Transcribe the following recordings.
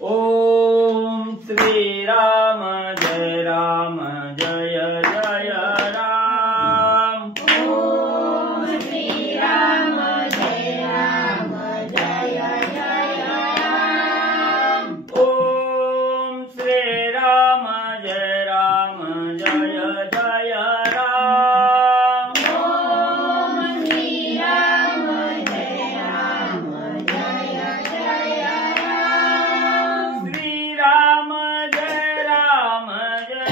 ओम श्री राम जय जय राम। ओम श्री राम जय जय राम। ओम श्री राम जय जय राम। ओम श्री राम जय जय राम। श्री राम जय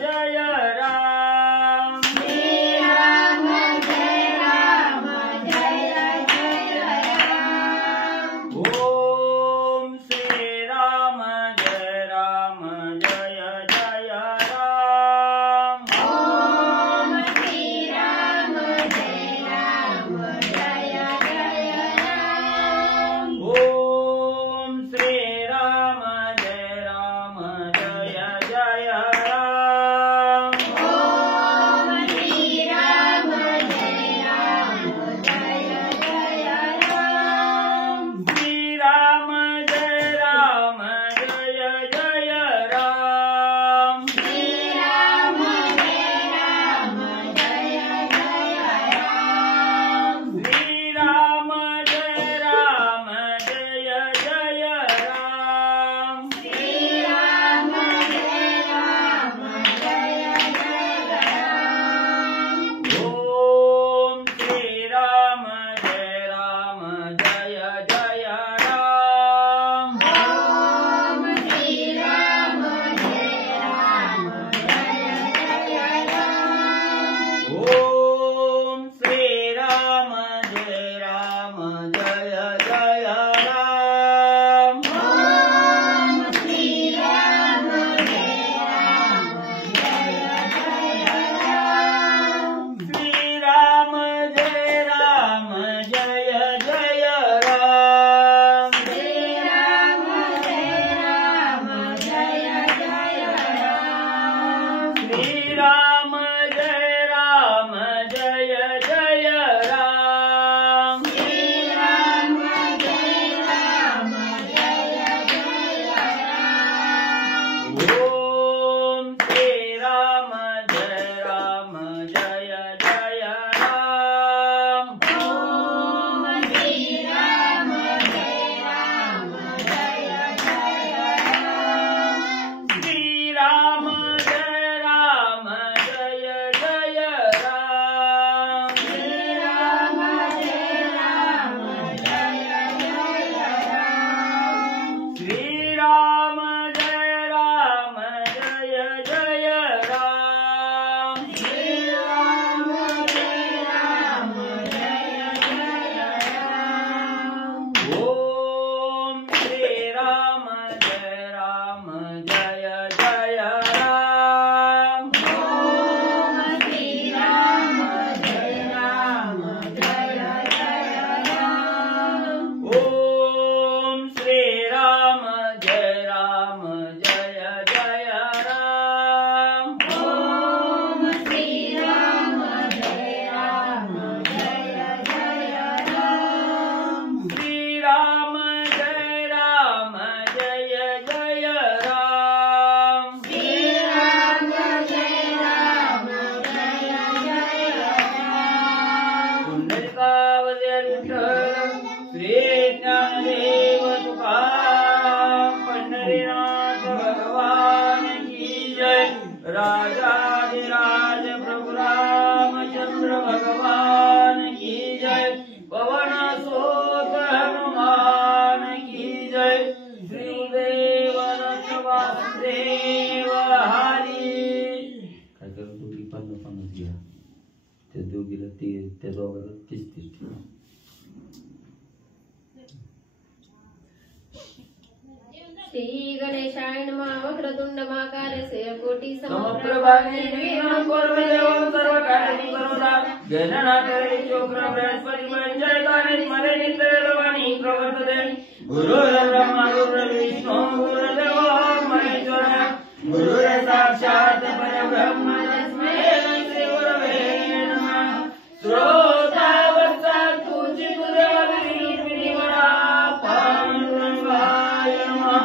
जय राम। श्री राम जय जय राम। ओम श्री राम जय जय राम। ओम श्री राम जय जय राम। ओम श्री राम जय जय राम। ओम श्री राम जय जय राम। श्री राम जय जय राम। श्री राम जय जय राम। श्री राम जय जय राम। श्री राम जय जय राम। ओम श्री राम जय जय राम। ओम श्री राम जय जय राम। ओम श्री राम जय जय राम। ओम श्री राम जय जय राम। श्री राम जय जय राम। श्री राम जय जय राम। श्री राम जय जय राम। श्री राम जय जय राम। ओम श्री राम जय जय राम। ओम श्री राम जय जय राम। श्री राम जय जय राम। श्री राम जय जय राम। श्री राम जय जय राम। श्री राम जय जय राम। ओम श्री राम जय जय राम। ओम श्री राम जय जय राम। ओम श्री राम जय जय राम। ओम श्री राम जय जय राम। श्री राम जय जय राम। श्री राम जय जय राम। पुंडलिकावद्य विठ्ठल श्री ज्ञानदेव तुकाराम पंढरीनाथ भगवान की जय। राजाधिराज प्रभु रामचंद्र भगवान की जय। पवन सुत हनुमान की जय। श्रीदेव दत्त वासुदेव हरी। काय करू दोघी 50-50 घ्या. त्या दोघीला त्या दोघाला 30-30 ठेवा. श्री गणेशाय नमः। वक्रतुंड महाकाय कोटी समप्रभा निर्विघ्नं कुरु देवं सर्वकार्येषु सर्वदा। गणनाथेन शुक्र बृहस्पति पंचैतानि स्मरे नित्यवेदवाणी प्रवर्तते। गुरुर्ब्रह्मा गुरुर्विष्णु गुरुर्देवो महेश्वरः। गुरुर्साक्षात् परब्रह्म तस्मै श्री गुरवे नमः। श्रोता वत्सा तुझी गुरुदेवानी वरा पांडुरंगाय नमः।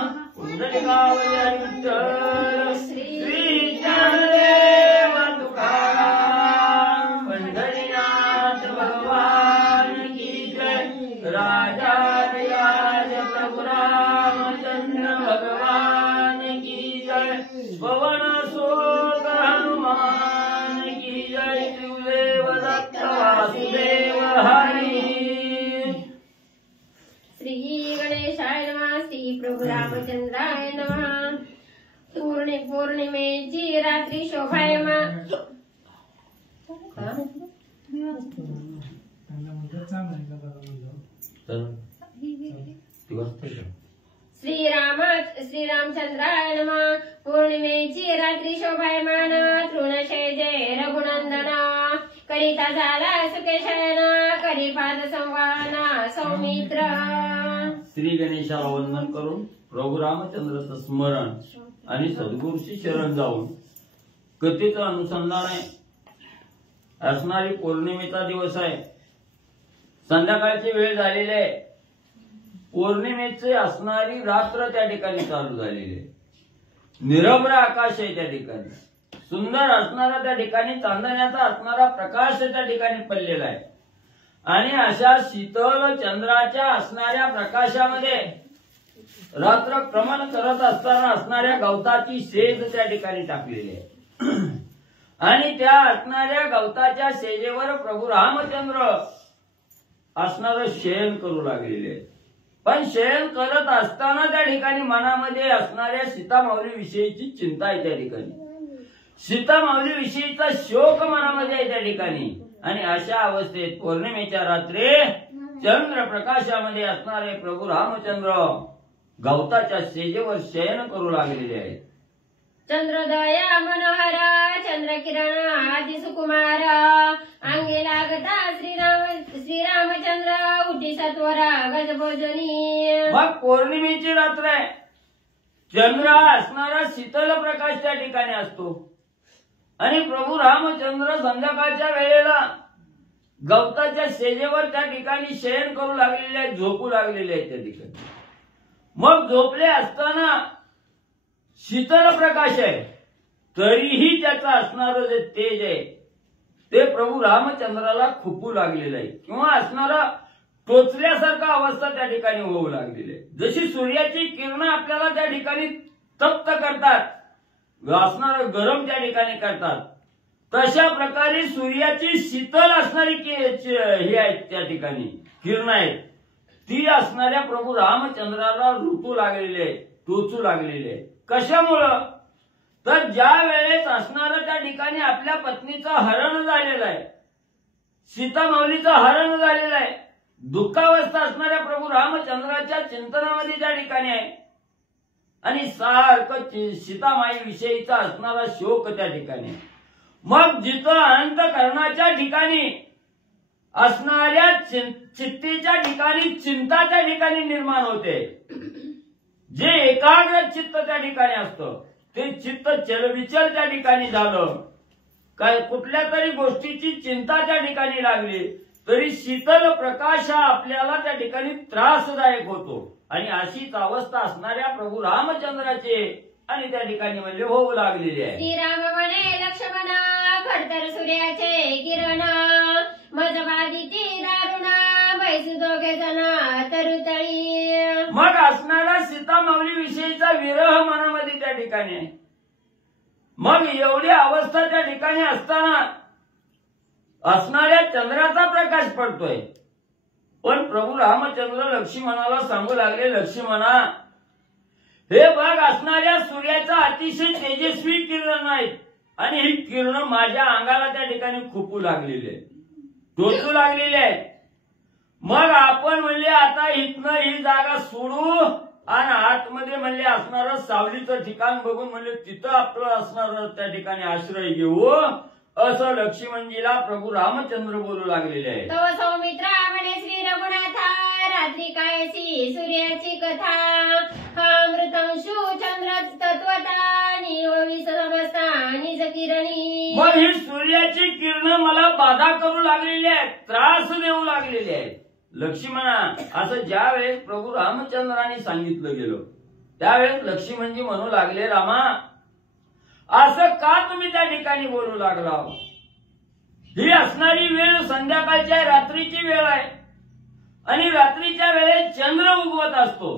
पुंडलिकावरी हरी विठ्ठल श्री ज्ञानदेव तुकाराम पंढरीनाथ भगवान की जय राजाधिराज प्रभु रामचंद्र भगवान की जय पवन सुत हनुमान की जय शिवदेव दत्त वासुदेव हरी श्री गणेशाय नमः श्री प्रभु रामचंद्राय नमः पौर्णिमेची रात्री शोभायमान श्रीरामचंद्राय नमः पौर्णिमेची रात्री शोभायमान तृणशय जय रघुनंदन करिता झाला सुखे शयन करी पाद संवाहन सौमित्र श्री गणेशाला वंदन करून प्रभू रामचंद्राचं स्मरण आणि सद्गुरूची शरण जाऊन कथेचं अनुसंधान आहे. असणारी पौर्णिमेचा दिवस आहे. संध्याकाळची वेळ झालेली आहे. पौर्णिमेचे असणारी रात्र त्या ठिकाणी चालू झालेली आहे. निरभ्र आकाश आहे त्या ठिकाणी. सुंदर असणारा त्या ठिकाणी चांदण्याचा असणारा प्रकाश त्या ठिकाणी पडलेला आहे. आणि अशा शीतल चंद्राच्या असणाऱ्या प्रकाशामध्ये रात्र क्रमण करत असताना असणाऱ्या गवताची शेज त्या ठिकाणी टाकलेली आहे. आणि त्या असणाऱ्या गवताच्या शेजेवर प्रभू रामचंद्र असणारं शयन करू लागलेले आहे. पण शयन करत असताना त्या ठिकाणी मनामध्ये असणाऱ्या सीतामाऊली विषयीची चिंता आहे त्या ठिकाणी. सीतामाऊली विषयीचा शोक मनामध्ये आहे त्या ठिकाणी. आणि अशा अवस्थेत पौर्णिमेच्या रात्री चंद्र प्रकाशामध्ये असणारे प्रभू रामचंद्र गवताच्या शेजेवर शयन करू लागलेले आहेत. चंद्रोदया मनोहर चंद्र किरण आदि सुकुमार अंगी लागता श्रीरामचंद्र उठी सत्वरा गजभोजनी. मग पौर्णिमेची रात्र आहे. चंद्र असणारा शीतल प्रकाश त्या ठिकाणी असतो. आणि प्रभू रामचंद्र संध्याकाळच्या वेळेला गवताच्या शेजेवर त्या ठिकाणी शयन करू लागलेले आहेत, झोपू लागलेले आहेत त्या ठिकाणी. मग झोपले असताना शीतल प्रकाश आहे तरीही त्याचं असणारं जे तेज आहे ते प्रभू रामचंद्राला खुपू लागलेलं आहे किंवा असणारा टोचल्यासारखा अवस्था त्या ठिकाणी होऊ लागलेली आहे. जशी सूर्याची किरणं आपल्याला त्या ठिकाणी तप्त करतात, असणारं गरम त्या ठिकाणी करतात, तशा प्रकारे सूर्याची शीतल असणारी हे आहेत त्या ठिकाणी किरणं आहेत ती असणाऱ्या प्रभू रामचंद्राला ऋतू लागलेले आहे, टोचू लागलेले आहे. कशामुळं तर ज्या वेळेस असणारं त्या ठिकाणी आपल्या पत्नीचं हरण झालेलं आहे, सीतामाऊलीचं हरण झालेलं आहे, दुःखावस्था असणाऱ्या प्रभू रामचंद्राच्या चिंतनामध्ये त्या ठिकाणी आहे. आणि सारखं सीतामाई विषयीचा असणारा शोक त्या ठिकाणी. मग जिथं अंतःकरणाच्या ठिकाणी असणाऱ्या चित्तेच्या ठिकाणी चिंता त्या ठिकाणी निर्माण होते. जे एकाग्र चित्त त्या ठिकाणी असतं ते चित्त चलविचल त्या ठिकाणी झालं. काय कुठल्या तरी गोष्टीची चिंता त्या ठिकाणी लागली तरी शीतल प्रकाश हा आपल्याला त्या ठिकाणी त्रासदायक होतो. आणि अशीच अवस्था असणाऱ्या प्रभू रामचंद्राचे आणि त्या ठिकाणी म्हणजे होऊ लागलेली आहे. श्रीराम म्हणे लक्ष्मण खडतर सूर्याचे किरण मजबादिती दारुण बैसू दोघे जण तरुतळी. मग असणारा सीतामाऊली विषयीचा विरह मनामध्ये त्या ठिकाणी आहे. मग एवढी अवस्था त्या ठिकाणी असताना असणाऱ्या चंद्राचा प्रकाश पडतोय. पण प्रभू रामचंद्र लक्ष्मणाला सांगू लागले, लक्ष्मणा हे बघ असणाऱ्या सूर्याचा अतिशय तेजस्वी किरण आहेत आणि ही किरण माझ्या अंगाला त्या ठिकाणी खुपू लागलेली आहे, टोचू लागलेली आहे. मग आपण म्हणले आता इथनं ही जागा सोडू आणि आतमध्ये म्हणले असणारं सावलीचं ठिकाण बघून म्हणले तिथं आपलं असणारं त्या ठिकाणी आश्रय घेऊ असं लक्ष्मणजीला प्रभू रामचंद्र बोलू लागलेले आहे. तव सौमित्रा म्हणे श्री रघुनाथा रात्री कायसी सूर्याची कथा अमृतांशु चंद्र तत्वता निवळी समजता निज किरणी. मग ही सूर्याची किरण मला बाधा करू लागलेली आहे, त्रास देऊ लागलेली आहे. लक्ष्मणा असं ज्या वेळेस प्रभू रामचंद्रांनी सांगितलं गेलं त्यावेळेस लक्ष्मणजी म्हणू लागले, रामा असं का तुम्ही त्या ठिकाणी बोलू लागला? ही असणारी वेळ संध्याकाळच्या रात्रीची वेळ आहे आणि रात्रीच्या वेळेत चंद्र उगवत असतो.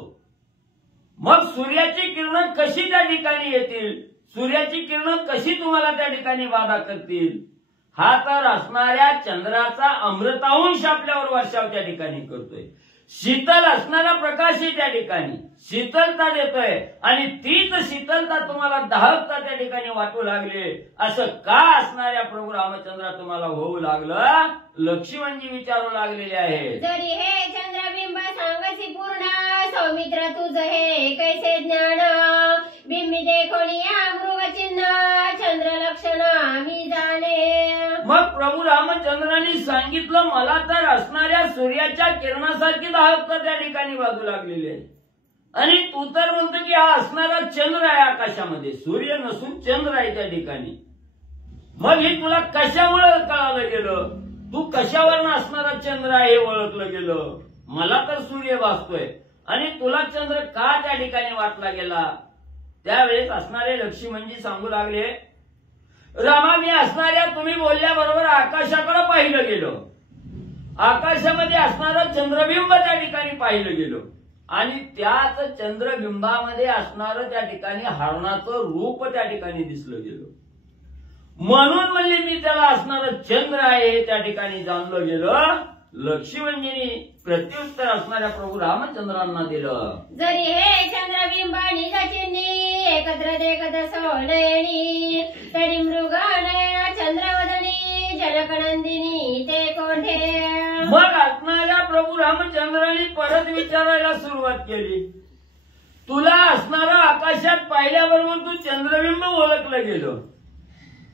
मग सूर्याची किरण कशी त्या ठिकाणी येतील? सूर्याची किरण कशी तुम्हाला त्या ठिकाणी बाधा करतील? हा तर असणाऱ्या चंद्राचा अमृतांश आपल्यावर वर्षाव त्या ठिकाणी करतोय. शीतल असणारा प्रकाशही त्या ठिकाणी शीतलता देतोय आणि तीच शीतलता तुम्हाला दाहकता त्या ठिकाणी वाटू लागले. असं का असणाऱ्या प्रभू रामचंद्र तुम्हाला होऊ लागलं? लक्ष्मणजी विचारू लागलेले आहे. जरी हे चंद्रबिंब सांगसी पूर्ण, सौमित्र तुझ हे कैसे ज्ञान, बिंबी देखोनी या मृगचिन्ह, चंद्र लक्षण मी जाणे. मग प्रभू रामचंद्रांनी सांगितलं, मला तर असणाऱ्या सूर्याच्या किरणासारखी दाहकता त्या ठिकाणी वाजू लागलेली आहे आणि तू तर म्हणतो की हा असणारा चंद्र आहे आकाशामध्ये, सूर्य नसून चंद्र आहे त्या ठिकाणी. मग हे तुला कशामुळे कळालं गेलं? तू कशावरनं असणारा चंद्र आहे हे ओळखलं गेलं? मला तर सूर्य भासतोय आणि तुला चंद्र का त्या ठिकाणी वाटला गेला? त्यावेळेस असणारे लक्ष्मणजी सांगू लागले, रामा मी असणाऱ्या तुम्ही बोलल्याबरोबर आकाशाकडे पाहिलं गेलं, आकाशामध्ये असणारं चंद्रबिंब त्या ठिकाणी पाहिलं गेलं आणि त्याच चंद्रबिंबामध्ये असणारं त्या ठिकाणी हरणाचं रूप त्या ठिकाणी दिसलं गेलं. म्हणून म्हणले मी त्याला असणारं चंद्र आहे हे त्या ठिकाणी जाणलं गेलं. लक्ष्मणजींनी प्रत्युत्तर असणाऱ्या प्रभू रामचंद्रांना दिलं. जरी हे चंद्रबिंब निज चिन्ही, एकत्र देखत सोनयनी, तरी मृग नयना चंद्रवदनी, जनकनंदिनी ते कोठे. मग असणाऱ्या प्रभू रामचंद्रांनी परत विचारायला सुरुवात केली, तुला असणारं आकाशात पाहिल्याबरोबर तू चंद्रबिंब ओळखलं गेलं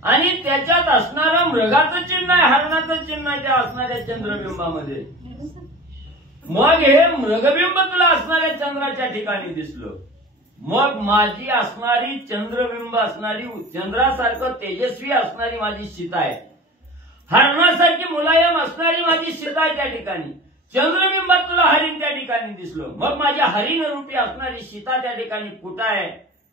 आणि त्याच्यात असणारं मृगाचं चिन्ह आहे, हरणाचं चिन्ह आहे त्या असणाऱ्या चंद्रबिंबामध्ये. मग हे मृगबिंब तुला असणाऱ्या चंद्राच्या ठिकाणी दिसलं. मग माझी असणारी चंद्रबिंब असणारी चंद्रासारखं तेजस्वी असणारी माझी सीता आहे, हरणासारखी मुलायम असणारी माझी सीता आहे त्या ठिकाणी. चंद्रबिंबात तुला हरिण त्या ठिकाणी दिसलं. मग माझ्या हरिण रूपी असणारी सीता त्या ठिकाणी कुठं आहे?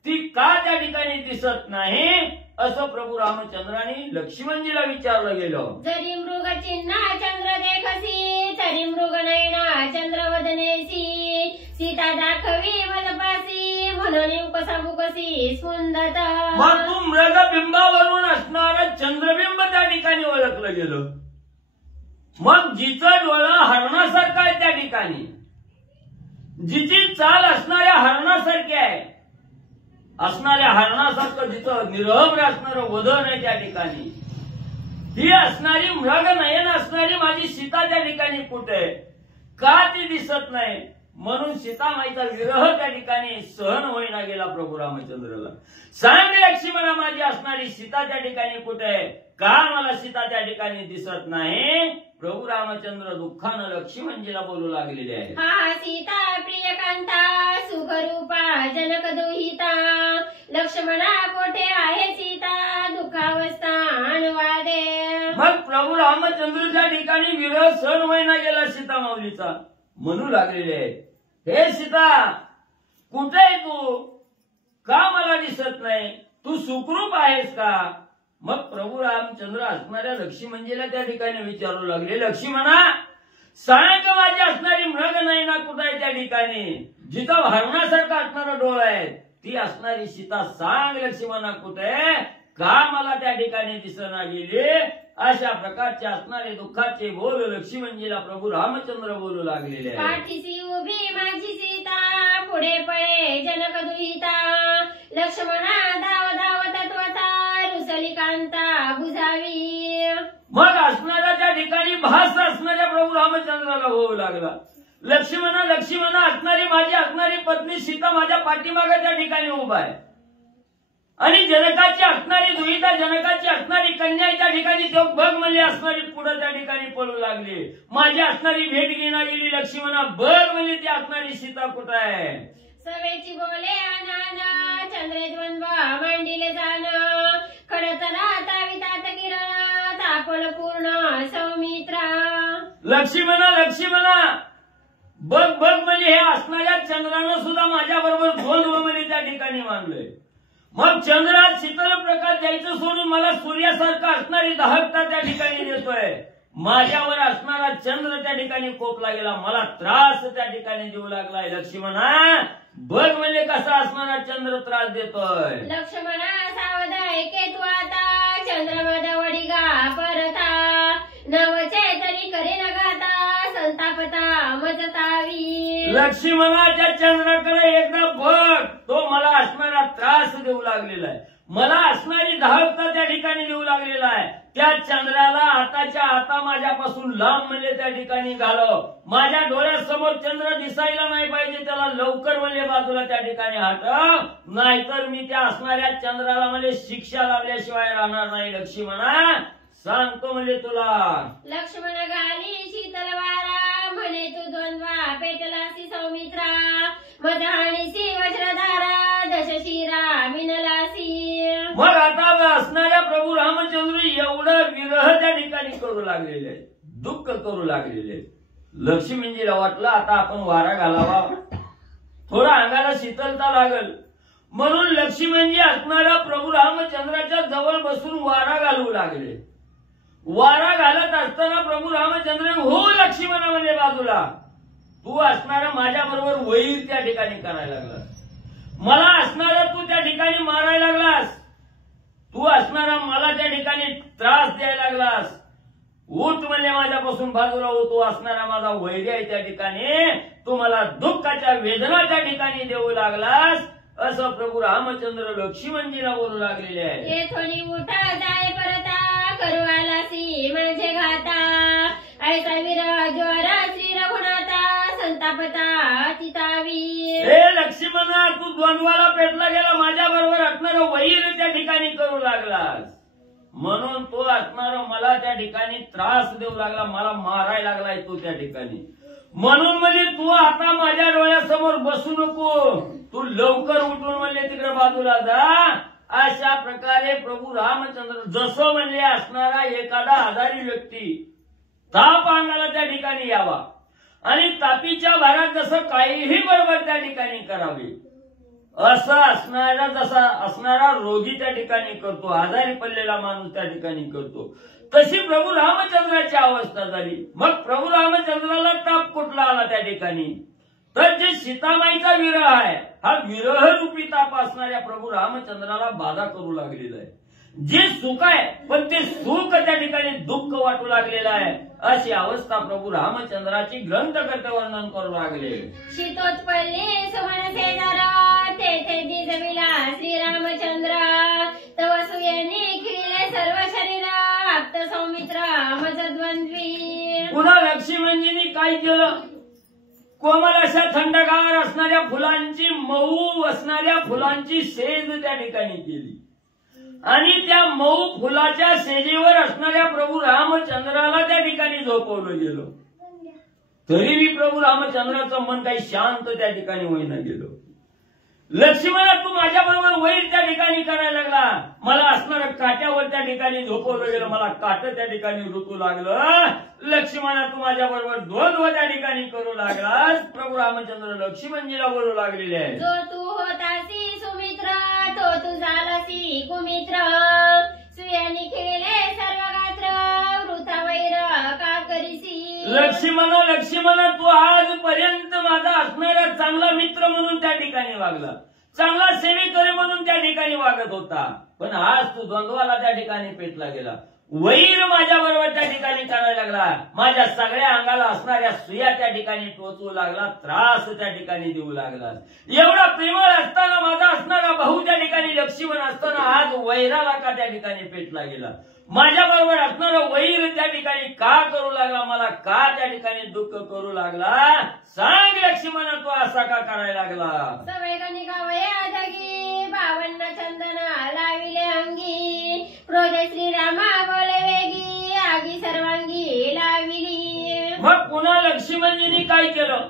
ती का त्या ठिकाणी दिसत नाही? असं प्रभू रामचंद्रांनी लक्ष्मणजीला विचारलं गेलं. जरी मृग चिन्ह चंद्र देखसी, तरी मृग नयना चंद्रवदनेसी, सीता दाखवी मजपासी, म्हणून उपसाबुकसी सुंदत. मग तू मृगबिंबावरून असणारं चंद्रबिंब त्या ठिकाणी ओळखलं गेलं. मग जिचं डोळं हरणासारखं आहे त्या ठिकाणी, जिची चाल असणाऱ्या हरणासारखी आहे, असणाऱ्या हरणासारखं जिथं निरभ्र असणारं वदन आहे त्या ठिकाणी, ही असणारी मृग नयन असणारी माझी सीता त्या ठिकाणी कुठे? का ती दिसत नाही? म्हणून सीतामाईचा विरह त्या ठिकाणी सहन होईना गेला प्रभू रामचंद्राला. सांग लक्ष्मणा माझी असणारी सीता त्या ठिकाणी कुठे? का मला सीता त्या ठिकाणी दिसत नाही? प्रभू रामचंद्र दुःखानं लक्ष्मणजीला बोलू लागलेले आहे. हा सीता प्रियकांता, सुखरूपा जनक दुहिता, लक्ष्मणा कोठे आहे सीता, दुःखावस्था अनुवादे. मग प्रभू रामचंद्रच्या ठिकाणी विरह सहन होईना गेला सीता माऊलीचा. म्हणू लागलेले आहे, हे सीता कुठे आहे तू? का मला दिसत नाही? तू सुखरूप आहेस का? मग प्रभू रामचंद्र असणाऱ्या लक्ष्मणजीला त्या ठिकाणी विचारू लागले, लक्ष्मणा सांग माझी असणारी मृग नयना कुठे आहे त्या ठिकाणी, जिथं हरणासारखा असणारा डोळा आहे ती असणारी सीता सांग लक्ष्मणा कुठे? का मला त्या ठिकाणी दिसना गेली? अशा प्रकारचे असणारे दुःखाचे बोल लक्ष्मणजीला प्रभू रामचंद्र बोलू लागलेले आहे. पाठीसी उभी माझी सीता, पुढे पळे जनक दुहिता, लक्ष्मणा धाव धाव तत्वता, रुसली कांता बुजावी. मग असणाऱ्या त्या ठिकाणी भास असणाऱ्या प्रभू रामचंद्राला होऊ लागला, लक्ष्मणा लक्ष्मणा असणारी माझी असणारी पत्नी सीता माझ्या पाठीमागे त्या ठिकाणी उभा आहे आणि जनकाची असणारी दुहिता जनकाची असणारी कन्या त्या ठिकाणी तो बघ म्हणली असणारी पुढे त्या ठिकाणी पळू लागली. माझी असणारी भेट घेणा गेली लक्ष्मणा बघ म्हणली ती असणारी सीता कुठे आहे? सवेची बोले आनाना, चंद्रे द्वंद्व मांडिले जाण, खडतला तावितात किरण, तापल पूर्ण सौमित्रा. लक्ष्मणा लक्ष्मणा बघ बघ म्हणजे हे असणाऱ्या चंद्रानं सुद्धा माझ्या बरोबर द्वंद्व मानलंय. मग चंद्रात शीतल प्रकाश द्यायचं सोडून मला सूर्यासारखा असणारी दाहकता त्या ठिकाणी देतोय. माझ्यावर असणारा चंद्र त्या ठिकाणी कोपला गेला, मला त्रास त्या ठिकाणी देऊ लागलाय. लक्ष्मणा बघ म्हणजे कसा असणारा चंद्र त्रास देतोय. लक्ष्मणा सावध ऐके तू आता, चंद्र माझा वडिगा परता, नवचे तरी करे न गाता, संतापता मजतावी. लक्ष्मणाच्या चंद्राकडे एकदा बघ, तो मला असणारा त्रास देऊ लागलेला आहे, मला असणारी धावता त्या ठिकाणी देऊ लागलेला आहे. त्या चंद्राला आताच्या आता माझ्यापासून लांब म्हणजे त्या ठिकाणी घालव. माझ्या डोळ्यासमोर चंद्र दिसायला नाही पाहिजे, त्याला लवकर म्हणजे बाजूला त्या ठिकाणी हटव, नाहीतर मी त्या असणाऱ्या चंद्राला म्हणजे शिक्षा लावल्याशिवाय राहणार नाही. लक्ष्मणा सांगतो म्हणजे तुला. लक्ष्मण घाली शीतल वारा, म्हणे तू द्वंद्वा पेटलासी सौमित्रा, मजहाणीसी वज्रधारा, दशशिरा मिनलासी. मग आता असणाऱ्या प्रभू रामचंद्र एवढं विरह त्या ठिकाणी करू लागलेले आहे, दुःख करू लागलेले आहे. लक्ष्मीजीला वाटलं आता आपण वारा घालावा, थोडा अंगाला शीतलता लागल, म्हणून लक्ष्मीजी असणाऱ्या प्रभू रामचंद्राच्या जवळ बसून वारा घालू लागले. वारा घालत असताना प्रभू रामचंद्र हो लक्ष्मणा म्हणजे बाजूला, तू असणारा माझ्या बरोबर वैर त्या ठिकाणी करायला लागलास, मला असणारा तू त्या ठिकाणी मारायला लागलास, तू असणारा मला त्या ठिकाणी त्रास द्यायला लागलास. उठ म्हणजे माझ्यापासून बाजूला हो, तू असणारा माझा वैरी आहे त्या ठिकाणी, तू मला दुःखाच्या वेदना त्या ठिकाणी देऊ लागलास, असं प्रभू रामचंद्र लक्ष्मणजीला बोलू लागलेले आहे. येथोनी उठा जाय परता, करुवालासी माझे घाता, ऐसा वीर ज्वर श्री रघुनाथा, संतापता चितावी. हे लक्ष्मणा तू द्वंद्वाला पेटला गेला, माझ्या बरोबर असणारं वैर त्या ठिकाणी करू लागलास, म्हणून तो असणारा मला त्या ठिकाणी त्रास देऊ लागला, मला मारायला लागलाय तू त्या ठिकाणी. म्हणून म्हणजे तू आता माझ्या डोळ्यासमोर बसू नको, तू लवकर उठून म्हणजे तिकडे बाजूला जा. अशा प्रकारे प्रभू रामचंद्र जसं म्हणजे असणारा एखादा आजारी व्यक्ती ताप अंगाला त्या ठिकाणी यावा आणि तापीच्या भारात जसं काहीही बरोबर त्या ठिकाणी करावे, असं असणारा जसा असणारा रोगी त्या ठिकाणी करतो, आजारी पडलेला माणूस त्या ठिकाणी करतो, तशी प्रभू रामचंद्राची अवस्था झाली. मग प्रभू रामचंद्राला ताप कुठला आला त्या ठिकाणी, तर जे सीतामाईचा विरह आहे, हा विरह रूपी ताप असणाऱ्या प्रभू रामचंद्राला बाधा करू लागलेला आहे. जे सुख आहे पण ते सुख त्या ठिकाणी दुःख वाटू लागलेलं आहे, अशी अवस्था प्रभू रामचंद्राची ग्रंथकर्ते वर्णन करू लागले. शीतोत्पल्ली सुमन सेदारा, तेथे दिजविला श्रीरामचंद्र, तव सुयनी खिळले सर्व शरीर, आप्त सौमित्र मजद्वंद्वी. पुन्हा लक्ष्मणजींनी काय केलं, कोमल अशा थंडगार असणाऱ्या फुलांची, मऊ असणाऱ्या फुलांची सेज त्या ठिकाणी केली आणि त्या मऊ फुलाच्या सेजेवर असणाऱ्या प्रभू रामचंद्राला त्या ठिकाणी झोपवलं गेलं. तरीही प्रभू रामचंद्राचं मन काही शांत त्या ठिकाणी होईना गेलं. लक्ष्मणा तू माझ्या बरोबर वैर त्या ठिकाणी करायला लागला, मला असणाऱ्या काट्यावर त्या ठिकाणी झोपवलं गेलं, मला काट त्या ठिकाणी ऋतू लागलं. लक्ष्मणा तू माझ्या बरोबर द्वंद्व त्या ठिकाणी करू लागलास. प्रभू रामचंद्र लक्ष्मणजीला बोलू लागलेले आहे. जो तू होतासी सुमित्र, तो तू झालासी कुमित्र, सुयानी खेळले सर्व गात्र, वृथा वैर का करीसी. लक्ष्मणा तू आजपर्यंत माझा असणारा चांगला मित्र म्हणून त्या ठिकाणी वागला, चांगला सेवेकरी म्हणून त्या ठिकाणी वागत होता, पण आज तू द्वंद्वाला त्या ठिकाणी पेटला गेला, वैर माझ्या बरोबर त्या ठिकाणी करायला लागला, माझ्या सगळ्या अंगाला असणाऱ्या सुया त्या ठिकाणी टोचवू लागला, त्रास त्या ठिकाणी देऊ लागला. एवढा प्रेमळ असताना माझा असणारा भाऊ त्या ठिकाणी लक्ष्मण असताना आज वैराला का त्या ठिकाणी पेटला गेला, माझ्या बरोबर असणारं वैर त्या ठिकाणी का करू लागला, मला का त्या ठिकाणी दुःख करू लागला, सांग लक्ष्मणा तू असा का करायला लागला. सवय गणिका वया जगी, 52 चंदन लाविले अंगी, क्रोध श्रीरामा बोले वेगी, आगी सर्वांगी लाविली. मग पुन्हा लक्ष्मणजींनी काय केलं,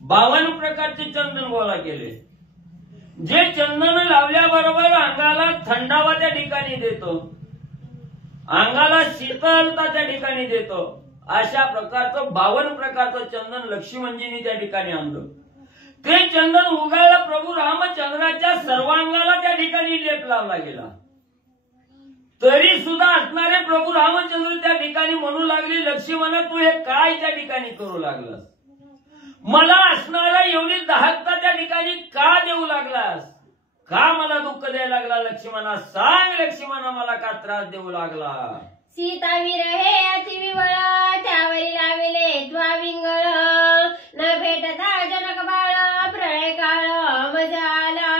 52 प्रकारचे चंदन गोळा केले, जे चंदन लावल्याबरोबर अंगाला थंडावा त्या ठिकाणी देतो, अंगाला शीतलता त्या ठिकाणी देतो, अशा प्रकारचं 52 प्रकारचं चंदन लक्ष्मणजींनी त्या ठिकाणी आणलं. ते चंदन उगाळलं प्रभू रामचंद्राच्या सर्वांगाला त्या ठिकाणी लेप लावला गेला. तरी सुद्धा असणारे प्रभू रामचंद्र त्या ठिकाणी म्हणू लागले, लक्ष्मणा तू हे काय त्या ठिकाणी करू लागलास? मला असणारा एवढी दाहकता त्या ठिकाणी का देऊ लागलास? का मला दुःख द्यायला लागला? लक्ष्मणा सांग, लक्ष्मणा मला का त्रास देऊ लागला? सीता विरहे अति विवळ त्यावरी लाविले त्वा विंगळ न भेटता जनक बाळ प्रळय काळ मजा आला.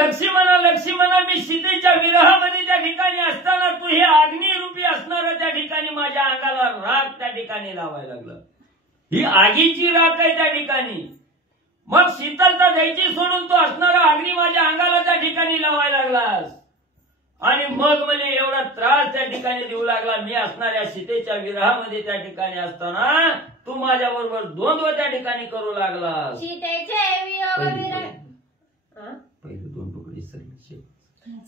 लक्ष्मणा लक्ष्मणा मी सीतेच्या विरहामध्ये त्या ठिकाणी असताना तू हे अग्निरूपी असणारा त्या ठिकाणी माझ्या अंगाला राग त्या ठिकाणी लावायला लागला. ही आगीची राख आहे त्या ठिकाणी. मग शीतलता द्यायची सोडून तो असणारा अग्नी माझ्या अंगाला त्या ठिकाणी लावायला लागलास आणि मग मला एवढा त्रास त्या ठिकाणी देऊ लागला. मी असणाऱ्या सीतेच्या विरहामध्ये त्या ठिकाणी असताना तू माझ्या बरोबर द्वंद्व त्या ठिकाणी करू लागलास. सीतेचे वियोग विरह पहिले दोन तुकडे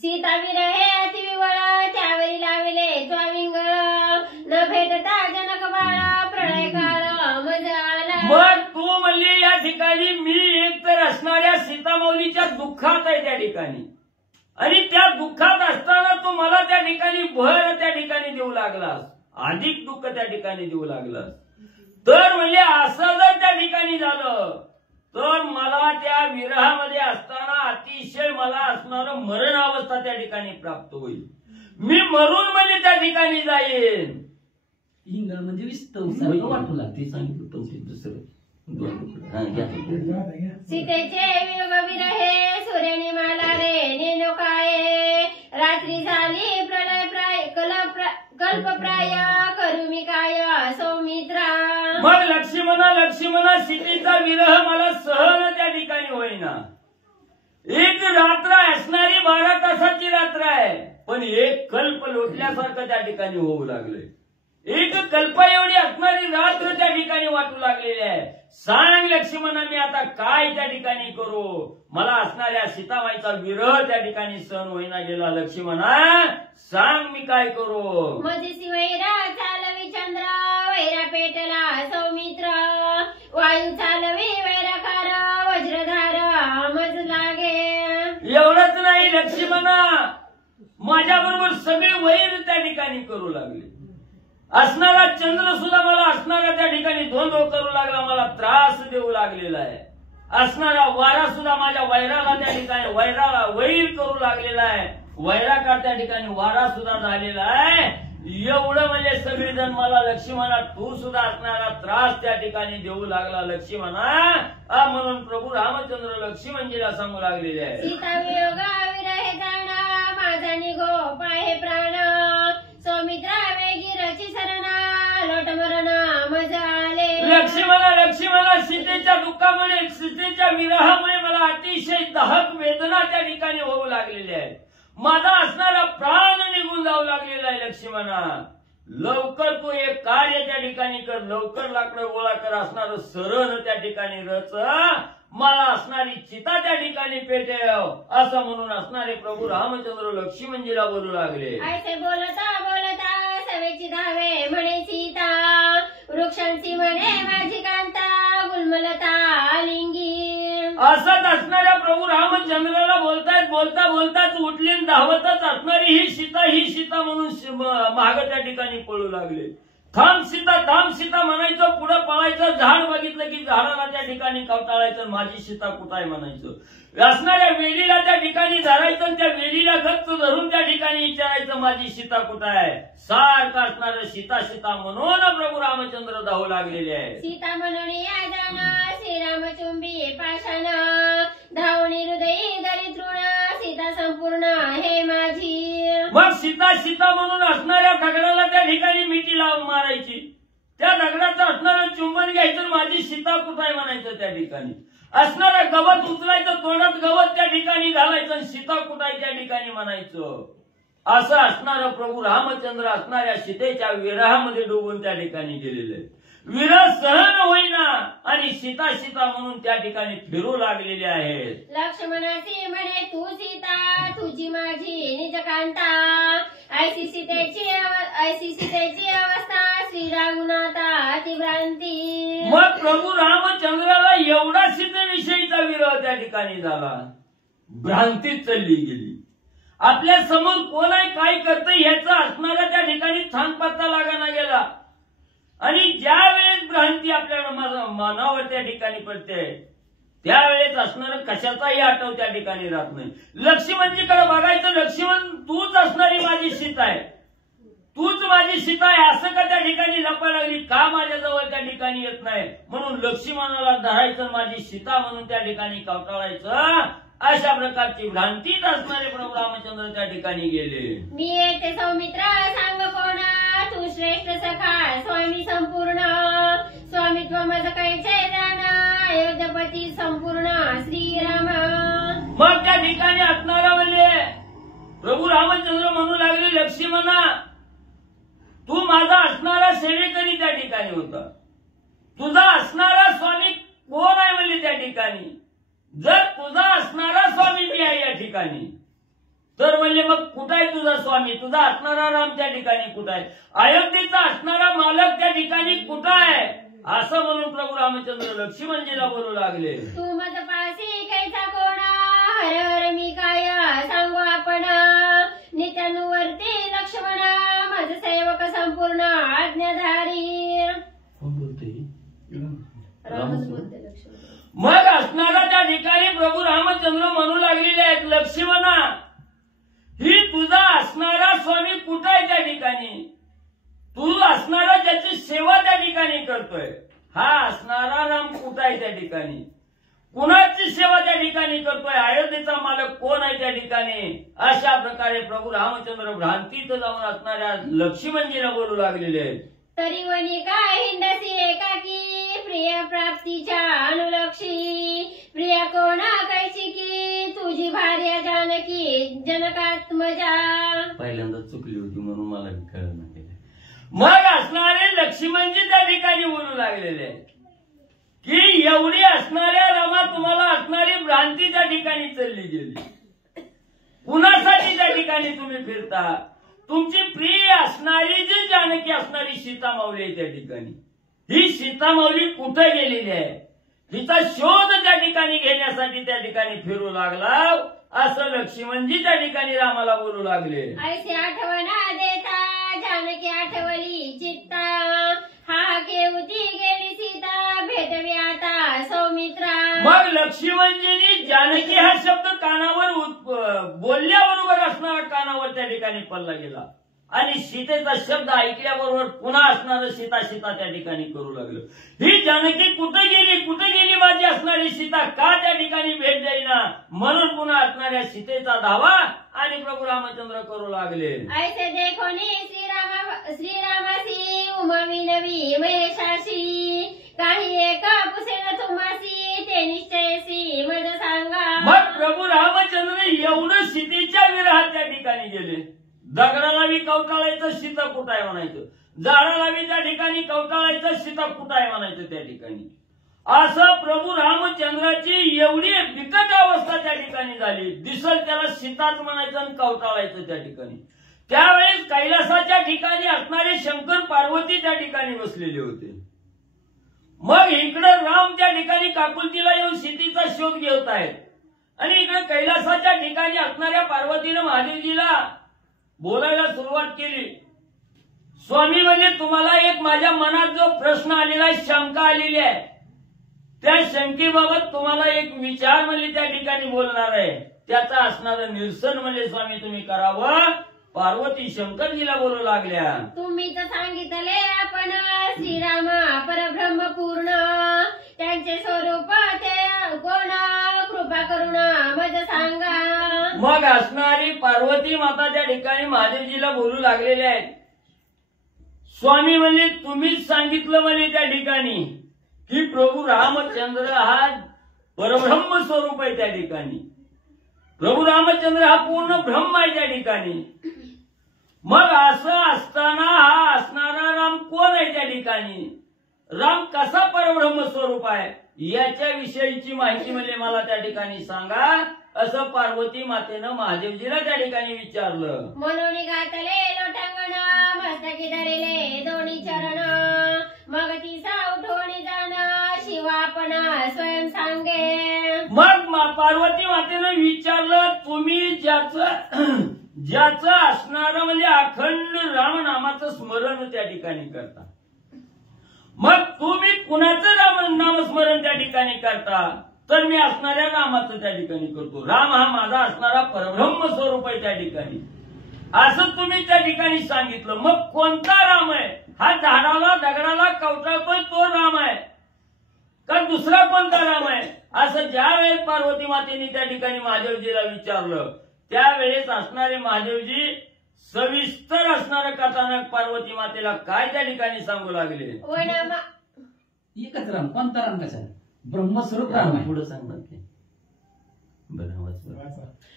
सीता विरहे अति विवळ त्यावरी लाविले त्वा विंगळ न भेटता जनक बाळ प्रळय काळ मजा आला. मग तू म्हणली या ठिकाणी मी एकतर असणाऱ्या सीतामाऊलीच्या दुःखात आहे त्या ठिकाणी आणि त्या दुःखात असताना तू मला त्या ठिकाणी भर त्या ठिकाणी देऊ लागलास, अधिक दुःख त्या ठिकाणी देऊ लागलास. तर म्हणजे असं जर त्या ठिकाणी झालं तर मला त्या विरहामध्ये असताना अतिशय मला असणारं मरण अवस्था त्या ठिकाणी प्राप्त होईल. मी मरून म्हणजे त्या ठिकाणी जाईन. इंगळ म्हणजे विस्तव वाटू लागते. सांगितलं पण ते दुसरं सीतेचे वियोग विरहे सूर्याने मला रे नेनो काय रात्री झाली प्रलय प्राय कल्पप्राय करू मी काय सौमित्रा. मग लक्ष्मणा लक्ष्मणा सीतेचा विरह मला सहन त्या ठिकाणी होईना. एक रात्र असणारी 12 तासाची रात्र आहे पण एक कल्प लोटल्यासारखं त्या ठिकाणी होऊ लागले. एक कल्प एवढी असणारी रात्र त्या ठिकाणी वाटू लागलेली आहे. सांग लक्ष्मणा मी आता काय त्या ठिकाणी करू? मला असणाऱ्या सीतामाईचा विरह त्या ठिकाणी सहन होईना गेला. लक्ष्मणा सांग मी काय करू? मजेसी वैरा चालवी चंद्र वैरा पेटला सौमित्र वायू चालवी वैराकार वज्रधार मज लागे. एवढंच नाही लक्ष्मणा, माझ्या बरोबर सगळे वैर त्या ठिकाणी करू लागले. असणारा चंद्र सुद्धा मला असणाऱ्या त्या ठिकाणी द्वंद्व करू लागला, मला त्रास देऊ लागलेला आहे. असणारा वारा सुद्धा माझ्या वैराला त्या ठिकाणी वैराला वैर करू लागलेला आहे. वैराकार त्या ठिकाणी वारा सुद्धा झालेला आहे. एवढं म्हणजे सगळेजण मला लक्ष्मणा तू सुद्धा असणारा त्रास त्या ठिकाणी देऊ लागला लक्ष्मणा म्हणून प्रभू रामचंद्र लक्ष्मणजीला सांगू लागलेले आहे. सीता वियोग विरहे जाण माझा निघो पाहे प्राण सौमित्रा वेगी रची सरणा लोट मरण मजा आले. लक्ष्मणा लक्ष्मणा सीतेच्या दुःखामुळे सीतेच्या विरहामुळे मला अतिशय दाहक वेदना त्या ठिकाणी होऊ लागलेल्या आहेत. माझा असणारा प्राण निघून जाऊ लागलेला आहे. लक्ष्मणा लवकर तू एक कार्य त्या ठिकाणी कर, लवकर लाकडं गोळा कर, असणारं सरण त्या ठिकाणी रच, मला असणारी चिता त्या ठिकाणी पेटेव असं म्हणून असणारे प्रभू रामचंद्र लक्ष्मणजीला बोलू लागले. ऐसे बोलता बोलता सवेची धावे म्हणे सीता वृक्षांची म्हणे माझी कांता गुलमलता लिंगी. असंच असणाऱ्या प्रभू रामचंद्राला बोलतायत बोलता बोलताच उठली धावतच असणारी ही सीता म्हणून माग त्या ठिकाणी पळू लागले. थांब सीता म्हणायचं, पुढे पळायचं, झाड बघितलं की झाडाला त्या ठिकाणी कवटाळायचं, माझी सीता कुठं आहे म्हणायचं. असणाऱ्या वेलीला त्या ठिकाणी धरायचं, त्या वेलीला गच्च धरून त्या ठिकाणी विचारायचं माझी सीता कुठं आहे. सारखं असणारं सीता म्हणून प्रभू रामचंद्र धावू लागलेले आहे. सीता म्हणून या जाण श्रीराम चुंबी पाषाण धावणी हृदयी दरित ऋण सीता संपूर्ण हे माझी. मग सीता म्हणून असणाऱ्या दगडाला त्या ठिकाणी मिठी लावून मारायची, त्या दगडाचं असणारं चुंबन घ्यायचं, माझी सीता कुठं आहे म्हणायचं. त्या ठिकाणी असणारं गवत उचलायचं, तोंडात गवत त्या ठिकाणी घालायचं, सीता कुठं आहे त्या ठिकाणी म्हणायचं. असं असणारं प्रभू रामचंद्र असणाऱ्या सीतेच्या विरहामध्ये डुबून त्या ठिकाणी गेलेले. विरह सहन होईना आणि सीता म्हणून त्या ठिकाणी फिरू लागलेले आहेत. लक्ष्मणाची म्हणे तू सीता तुझी माझी निज कांता ऐशी सीतेची अवस्था श्री रघुनाथाची भ्रांती. मग प्रभू रामचंद्राला एवढा सीतेविषयीचा विरह त्या ठिकाणी झाला, भ्रांतीत चालली गेली. आपल्या समोर कोण आहे, काय करतं ह्याचा असणारा त्या ठिकाणी थान पत्ता लागाना गेला. आणि ज्या वेळेस भ्रांती आपल्याला मनावर त्या ठिकाणी पडते, त्यावेळेस असणारं कशाचाही आठव त्या ठिकाणी राहत नाही. लक्ष्मणजीकडे बघायचं, लक्ष्मण तूच असणारी माझी सीता आहे, तूच माझी सीता आहे, असं का त्या ठिकाणी लपा लागली, का माझ्याजवळ त्या ठिकाणी येत नाही, म्हणून लक्ष्मणाला धरायचं, माझी सीता म्हणून त्या ठिकाणी कवटाळायचं. अशा प्रकारची भ्रांतीत असणारे प्रभू रामचंद्र त्या ठिकाणी गेले. मी येते सौमित्र सांग कोणा, तू श्रेष्ठ सखा स्वामी संपूर्ण, स्वामित्व माझं कैचे जाण, अयोध्यपती संपूर्ण श्रीराम. मग त्या ठिकाणी असणारा म्हणजे प्रभू रामचंद्र म्हणू लागले, लक्ष्मणा तू माझा असणारा सेवेकरी त्या ठिकाणी होता, तुझा असणारा स्वामी कोण आहे म्हणजे त्या ठिकाणी, जर तुझा असणारा स्वामी मी आहे या ठिकाणी, तर म्हणजे मग कुठं आहे तुझा स्वामी, तुझा असणारा राम त्या ठिकाणी कुठं आहे, अयोध्येचा असणारा मालक त्या ठिकाणी कुठं आहे, असं म्हणून प्रभू रामचंद्र लक्ष्मणजीला बोलू लागले. तू माझं पासी कैसा कोणा, हर हर मी काय सांगू आपण, नित्यानुवर्ती लक्ष्मणा माझं सेवक संपूर्ण आज्ञाधारी. कोण बोलते? रामच बोलते लक्ष्मण. मग असणारा त्या ठिकाणी प्रभू रामचंद्र म्हणू लागलेले आहेत, लक्ष्मणा ही तुझा असणारा स्वामी कुठं आहे त्या ठिकाणी, तू असणारा ज्याची सेवा त्या ठिकाणी करतोय, हा असणारा राम कुठं आहे त्या ठिकाणी, कुणाची सेवा त्या ठिकाणी करतोय, अयोध्येचा मालक कोण आहे त्या ठिकाणी. अशा प्रकारे प्रभू रामचंद्र भ्रांतीत जाऊन असणाऱ्या लक्ष्मणजीला बोलू लागलेले आहेत. तरी वनी काय हिंडसी एकाकी, प्रिय प्राप्तीच्या अनुलक्षी, प्रिया कोणा कैची की, तुझी भार्या जानकी जनकात्मजा. पहिल्यांदा चुकली होती म्हणून मला कळलं नाही. मग असणारे लक्ष्मणजी त्या ठिकाणी बोलू लागलेले आहेत की एवढी असणाऱ्या रमा तुम्हाला असणारी भ्रांती त्या ठिकाणी चालली गेली, कुणासाठी त्या ठिकाणी तुम्ही फिरता, तुमची प्रिय असणारी जी जानकी असणारी सीता माऊली आहे त्या ठिकाणी, ही सीता माऊली कुठे गेलेली आहे, तिचा शोध त्या ठिकाणी घेण्यासाठी त्या ठिकाणी फिरू लागला, असं लक्ष्मणजी त्या ठिकाणी रामाला बोलू लागले. ऐसे आठवणा देता जानकी आठवली चित्ता, हा केवती गेली सीता भेटवी आता सौमित्रा. मग लक्ष्मणजींनी जानकी हा शब्द कानावर बोलल्याबरोबर असणारा कानावर त्या ठिकाणी पडला गेला आणि सीतेचा शब्द ऐकल्याबरोबर पुन्हा असणारं सीता सीता त्या ठिकाणी करू लागलं. ही जानकी कुठे गेली माझी असणारी सीता, का त्या ठिकाणी भेट जाईना, म्हणून पुन्हा असणाऱ्या सीतेचा धावा आणि प्रभू रामचंद्र करू लागले. ऐसे देखोनी श्रीरामासी उमवी नवी महेशाशी, काही एका पुसेन तुम्हासी ते निश्चयसी मज सांगा. मग प्रभू रामचंद्र एवढं सीतेच्या विरहात त्या ठिकाणी गेले, दगडाला बी कवटाळायचं सीता कुठं आहे म्हणायचं, झाडाला बी त्या ठिकाणी कवटाळायचं सीता कुठं आहे म्हणायचं त्या ठिकाणी. असं प्रभू रामचंद्राची एवढी बिकट अवस्था त्या ठिकाणी झाली, दिसल त्याला सीताच म्हणायचं आणि कवटाळायचं त्या ठिकाणी. त्यावेळेस कैलासाच्या ठिकाणी असणारे शंकर पार्वती त्या ठिकाणी बसलेले होते. मग इकडे राम त्या ठिकाणी काकुलतीला येऊन सीतेचा शोध घेत आहेत आणि इकडे कैलासाच्या ठिकाणी असणाऱ्या पार्वतीनं महादेवजीला बोलायला सुरुवात केली. स्वामी म्हणजे तुम्हाला एक माझ्या मनात जो प्रश्न आलेला आहे, शंका आलेली आहे, त्या शंकेबाबत तुम्हाला एक विचार म्हणजे त्या ठिकाणी बोलणार आहे, त्याचा असणारं निरसन म्हणजे स्वामी तुम्ही करावं. पार्वती शंकरजीला बोलू लागल्या, तुम्ही तर सांगितले आपण श्रीराम परब्रह्म पूर्ण, त्यांचे स्वरूप ते कोण, कृपा करून मज सांगा. मग असणारी पार्वती माता त्या ठिकाणी महादेवजीला बोलू लागलेले आहेत. स्वामी म्हणजे तुम्हीच सांगितलं म्हणजे त्या ठिकाणी की प्रभू रामचंद्र हा परब्रह्म स्वरूप आहे त्या ठिकाणी, प्रभू रामचंद्र हा पूर्ण ब्रह्म आहे त्या ठिकाणी. मग असं असताना हा असणारा राम कोण आहे त्या ठिकाणी, राम कसा परब्रह्म स्वरूप आहे, याच्या विषयीची माहिती म्हणजे मला त्या ठिकाणी सांगा, असं पार्वती मातेनं महादेवजीला त्या ठिकाणी विचारलं. म्हणून घातले लोटांगण मस्तकी धरले दोन्ही चरण मग तिचा उठवून जाण शिवापण स्वयं सांगे. मग पार्वती मातेनं विचारलं, तुम्ही ज्याचं असणारं म्हणजे अखंड रामनामाचं स्मरण त्या ठिकाणी करता, मग तुम्ही कुणाचं नामस्मरण त्या ठिकाणी करता? तर मी असणाऱ्या रामाचं त्या ठिकाणी करतो. राम हा माझा असणारा परब्रह्म स्वरूप आहे त्या ठिकाणी, असं तुम्ही त्या ठिकाणी सांगितलं. मग कोणता राम आहे? हा झाडाला दगडाला कवटाळतोय तो राम आहे का दुसरा कोणता राम आहे? असं ज्या वेळेस पार्वती मातेने त्या ठिकाणी महादेवजीला विचारलं, त्यावेळेस असणारे महादेवजी सविस्तर असणारं कथानक पार्वती मातेला काय त्या ठिकाणी सांगू लागले. एकच राम, कोणता राम कसा? ब्रह्मस्वरूप राम आहे. पुढे सांगणार ते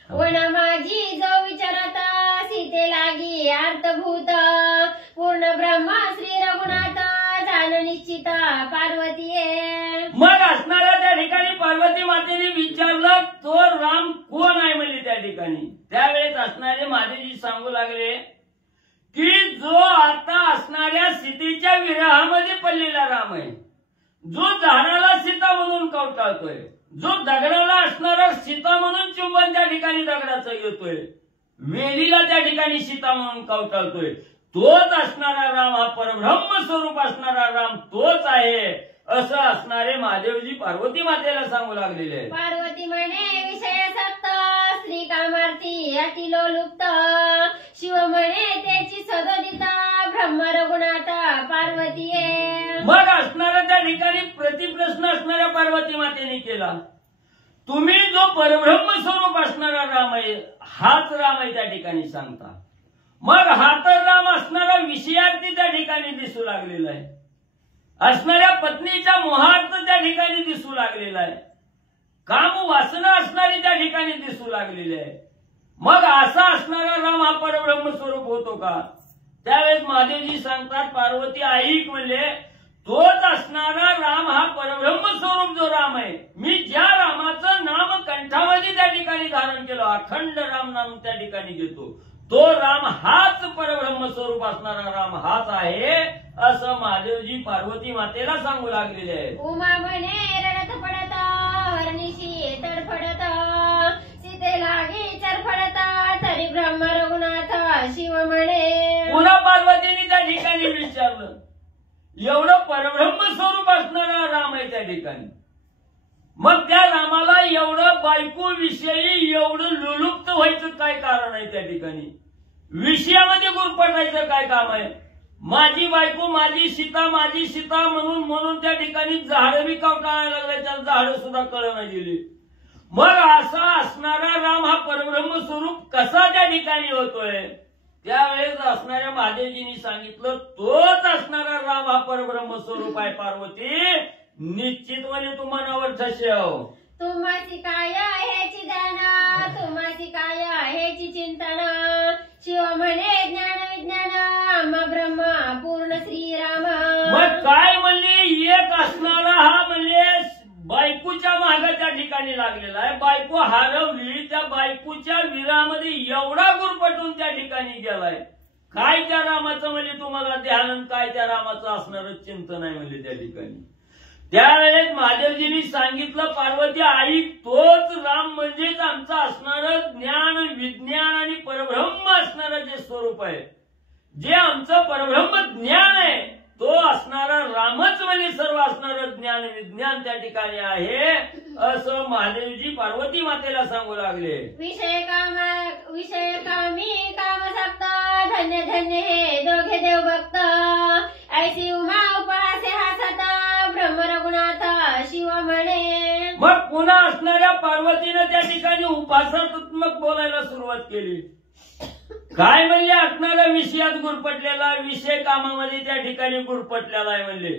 वन माझी जो विचारता सीते लागी अर्थभूत पूर्ण ब्रह्म श्री रघुनाथ जाण निश्चित पार्वतीये. मग असणाऱ्या त्या ठिकाणी पार्वती मातेने विचारलं, तो राम कोण आहे म्हणजे त्या ठिकाणी. त्यावेळेस असणारे महादेवजी सांगू लागले की जो आता असणाऱ्या सीतेच्या विरहामध्ये पडलेला राम आहे, जो झाडाला सीता म्हणून कवटाळतोय, जो दगडाला असणारा सीता म्हणून चुंबन त्या ठिकाणी दगडाचं येतोय, वेलीला त्या ठिकाणी सीता म्हणून कवटाळतोय, तोच असणारा राम, हा परब्रह्म स्वरूप असणारा राम तोच आहे, असं असणारे महादेवजी पार्वती मातेला सांगू लागलेले आहे. पार्वती म्हणे विषय सक्त श्री कामार्थी अति लोलुप्त शिव म्हणे त्याची सदोदिता ब्रह्म रघुनाथ पार्वतीये. मग असणाऱ्या त्या ठिकाणी प्रतिप्रश्न असणाऱ्या पार्वती मातेने केला, तुम्ही जो परब्रह्म स्वरूप असणारा राम आहे हाच राम आहे त्या ठिकाणी सांगता. मग हा तर राम असणारा विषयार्थी त्या ठिकाणी दिसू लागलेला आहे, असणाऱ्या पत्नीच्या मोहार्थ त्या ठिकाणी दिसू लागलेला आहे, काम वासना असणारी त्या ठिकाणी दिसू लागलेली आहे. मग असा असणारा राम हा परब्रह्म स्वरूप होतो का? त्यावेळेस महादेवजी सांगतात, पार्वती ऐक म्हणले, तोच असणारा राम हा परब्रह्म स्वरूप जो राम आहे, मी ज्या रामाचं नाम कंठामध्ये त्या ठिकाणी धारण केलं, अखंड राम नाम त्या ठिकाणी घेतो, तो राम हाच परब्रह्म स्वरूप असणारा राम हाच आहे, असं महादेवजी पार्वती मातेला सांगू लागलेले आहे. उमा म्हणे रडत पडत हरणीशी तडफडत सीते लागे चरफडत तरी ब्रह्म रघुनाथ शिव म्हणे. पुन्हा पार्वतीने त्या ठिकाणी विचारलं, एवढं परब्रह्म स्वरूप असणारा राम आहे त्या ठिकाणी, मग त्या रामाला एवढं बायको विषयी एवढं लुलुप्त व्हायचं काय कारण आहे? त्या ठिकाणी विषयामध्ये गुरफटायचं काय काम आहे? माझी बायको माझी सीता म्हणून त्या ठिकाणी झाडं बी कवटाळायला लागले, त्या झाडं सुद्धा कळना गेली. मग असा असणारा राम हा परब्रह्म स्वरूप कसा त्या ठिकाणी होतोय? त्यावेळेस असणाऱ्या महादेवजींनी सांगितलं, तोच असणारा राम हा परब्रह्म स्वरूप आहे पार्वती, निश्चितपणे तू मनावर ठसेव. तुम्हासी काय ह्याची ध्यान तुम्हासी काय ह्याची चिंतन शिव म्हणे ज्ञान विज्ञान आम्हा ब्रह्म पूर्ण श्रीराम. मग काय म्हणले, एक असणारा हा म्हणजे बायकोच्या मागे त्या ठिकाणी लागलेला आहे, बायको हरवली, त्या बायकोच्या विरामध्ये एवढा गुरफटून त्या ठिकाणी गेलाय. काय त्या रामाचं म्हणजे तुम्हाला ध्यान, काय त्या रामाचं असणारं चिंतन आहे म्हणजे त्या ठिकाणी. त्यावेळेस महादेवजींनी सांगितलं, पार्वती आई, तोच राम म्हणजेच आमचं असणारं ज्ञान विज्ञान आणि परब्रह्म असणारं जे स्वरूप आहे, जे आमचं परब्रह्म ज्ञान आहे, तो असणारा रामच म्हणजे सर्व असणारं ज्ञान विज्ञान त्या ठिकाणी आहे, असं महादेवजी पार्वती मातेला सांगू लागले. विषय कामी काम सक्त धन्य धन्य हे दोघे देव भक्त ऐसी उमा उपासे हासत ब्रह्म रघुनाथ शिव म्हणे. मग पुन्हा असणाऱ्या पार्वतीनं त्या ठिकाणी उपासनात्मक बोलायला सुरुवात केली. काय म्हणले, असणाऱ्या विषयात गुरफटलेला, विषय कामामध्ये त्या ठिकाणी गुरफटलेला आहे म्हणले.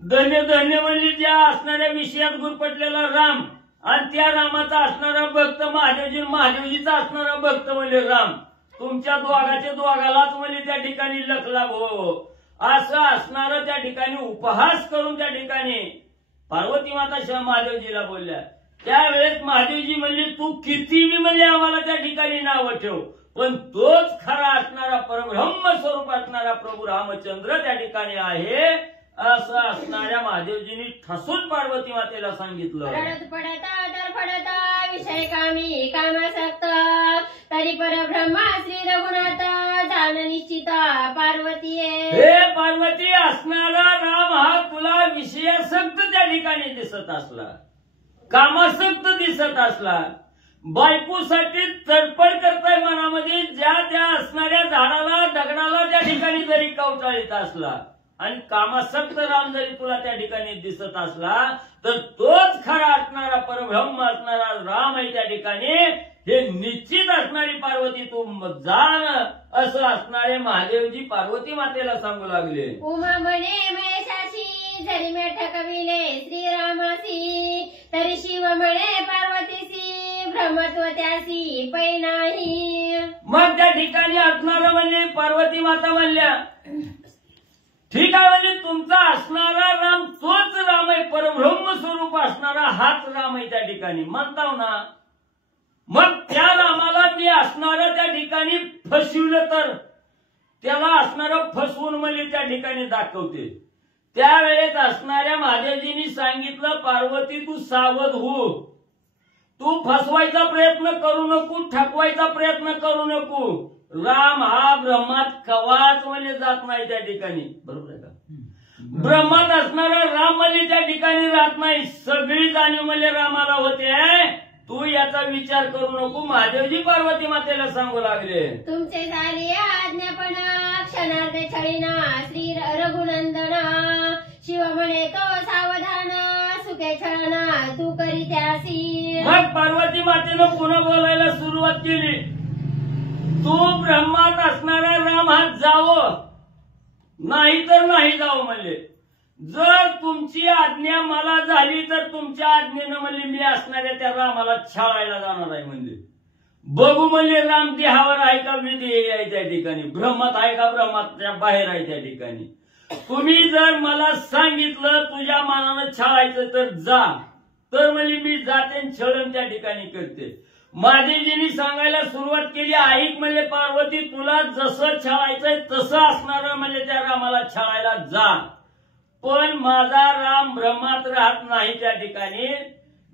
धन्य धन्य म्हणजे ज्या असणाऱ्या विषयात गुरफटलेला राम आणि त्या रामाचा असणारा भक्त महादेवजीचा असणारा भक्त म्हणजे राम, तुमच्या दोघालाच म्हणजे त्या ठिकाणी लखलाभ हो, असं असणारं त्या ठिकाणी उपहास करून त्या ठिकाणी पार्वती माता महादेवजीला बोलल्या त्यावेळेस महादेवजी म्हणले तू किती बी म्हणजे आम्हाला त्या ठिकाणी नाव ठेव, पण तोच खरा असणारा परब्रह्म स्वरूप असणारा प्रभू रामचंद्र त्या ठिकाणी आहे असं असणाऱ्या महादेवजींनी ठसून पार्वती मातेला सांगितलं. रडत पडत तर पडत विषय कामी कामासक्त तरी परब्रह्मा श्री रघुनाथ जाण निश्चित पार्वती हे पार्वती, असणारा राम हा तुला विषयासक्त त्या ठिकाणी दिसत असला, कामासक्त दिसत असला, बायकोसाठी तडपड करताय मनामध्ये, ज्या त्या असणाऱ्या झाडाला दगडाला त्या ठिकाणी जरी कवटाळीत असला आणि कामासक्त राम जरी तुला त्या ठिकाणी दिसत असला तर तोच खरा असणारा परब्रह्म असणारा राम आहे त्या ठिकाणी, हे निश्चित असणारी पार्वती तू जाण असं असणारे महादेवजी पार्वती मातेला सांगू लागले. उमा म्हणे महेशाशी जरी मी ठकविले श्रीरामासी तरी शिव म्हणे पार्वतीसी ब्रह्मत्व त्यासी पै नाही. मग त्या ठिकाणी असणारं म्हणजे पार्वती माता म्हणल्या ठीक आहे, म्हणजे तुमचा असणारा राम तोच राम आहे, परब्रह्म स्वरूप असणारा हाच राम आहे त्या ठिकाणी म्हणताव ना. मग त्या रामाला मी असणारं त्या ठिकाणी फसविलं तर त्याला असणारं फसवून म्हणजे त्या ठिकाणी दाखवते. त्यावेळेस असणाऱ्या महादेवजींनी सांगितलं पार्वती तू सावध हो, तू फसवायचा प्रयत्न करू नको, ठकवायचा प्रयत्न करू नको. राम हा ब्रह्मात कवाच म्हणजे जात नाही त्या ठिकाणी, बरोबर आहे का? ब्रह्मात असणारा राम म्हणजे त्या ठिकाणी राहत नाही, सगळी जाणीव म्हणजे रामाला होते. तू याचा विचार करू नको, महादेवजी पार्वती मातेला सांगू लागले. तुमचे झाले आज्ञापण क्षणार्ध छळीना श्री रघुनंदना शिव म्हणे तो सावधान सुखे छळना तू करी त्यासी. मग पार्वती मातेनं पुन्हा बोलायला सुरुवात केली, तू ब्रह्मात असणारा राम हा जावं नाही तर नाही जावं म्हणले. जर तुमची आज्ञा मला झाली तर तुमच्या आज्ञेनं म्हणले मी असणाऱ्या त्या रामाला छळायला जाणार आहे म्हणले. बघू म्हणले राम देहावर आहे का विदेही आहे त्या ठिकाणी, ब्रह्मात आहे का ब्रह्माच्या बाहेर आहे त्या ठिकाणी. तुम्ही जर मला सांगितलं तुझ्या मनानं छळायचं तर जा, तर म्हणजे मी जाते छळण त्या ठिकाणी करते. महादेवजींनी सांगायला सुरुवात केली ऐक म्हणले पार्वती तुला जसं छळायचंय तसं असणार म्हणजे त्या रामाला छळायला जा, पण माझा राम ब्रह्मात राहत नाही त्या ठिकाणी,